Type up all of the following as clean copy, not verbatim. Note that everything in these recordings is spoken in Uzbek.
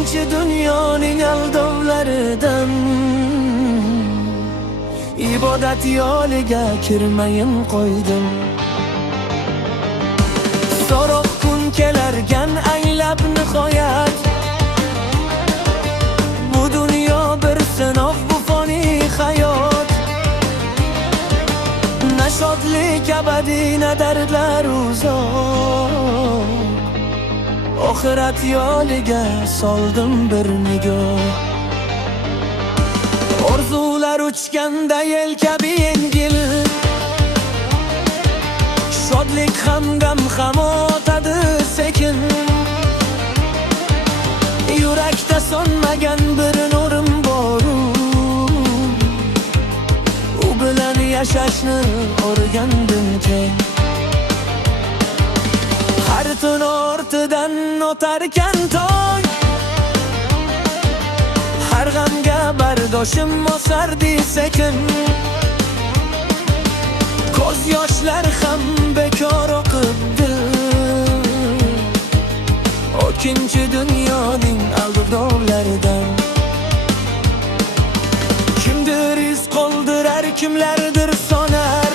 O'tkinchi dunyoning aldovlaridan ibodat yo'liga kirmayin qo'ydim. So'roq kun kelargan anglab nihoyat, bu dunyo bir sinov, bu foniy hayot. Na shodlik abadiy, na dardlar uzoq. Oxirat yo'liga soldim bir nigoh. Orzular uchganda yel kabi yengil, shodlik ham gam ham o'tadi sekin. Yurakda so'nmagan bir nurim bor, u bilan yashashni o'rgandim keng. Har tun ortidan o'tarkan tong, har g'amga bardoshim o'sardi sekin. Ko'z yoshlar ham bekor oqibdi, o'tkinchi dunyoning aldovlaridan. Kimdir iz qoldirar, kimlardir sonar.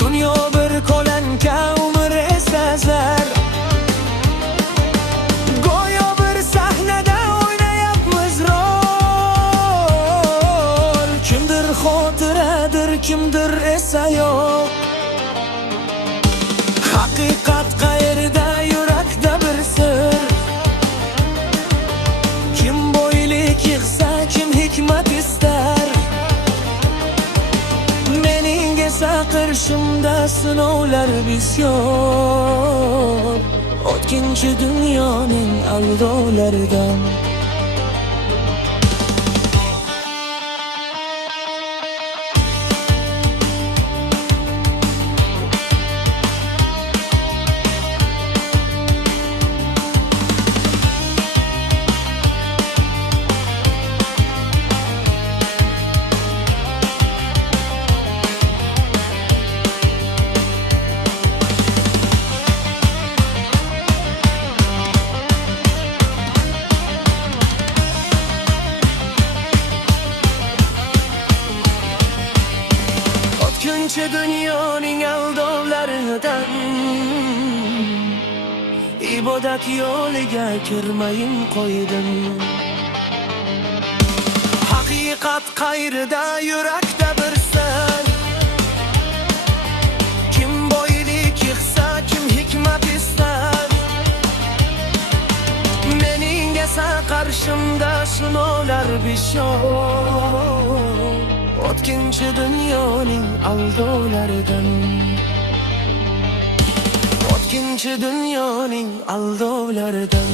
Dunyo bir ko'lanka, umr esa zar. Go'yo bir sahnada o'ynayapmiz rol. Kimdir xotiradir, kimdir esa yo'q. Haqiqat qayerda, yurakda bir sir. Kim bo'ylik yig'sa, kim hikmat istar. Mening esa qarshimda sinovlar bisyor, o'tkinchi dunyoning aldovlaridan. O'tkinchi dunyoning aldovlaridan ibodat yo'liga kirmayin qo'ydim. Haqiqat qayerda, yurakda bir sir. Kim bo'ylik yig'sa, kim hikmat istar. Mening esa qarshimda sinovlar bishor, o'tkinchi dunyoning aldovlaridan. O'tkinchi dunyoning aldovlaridan.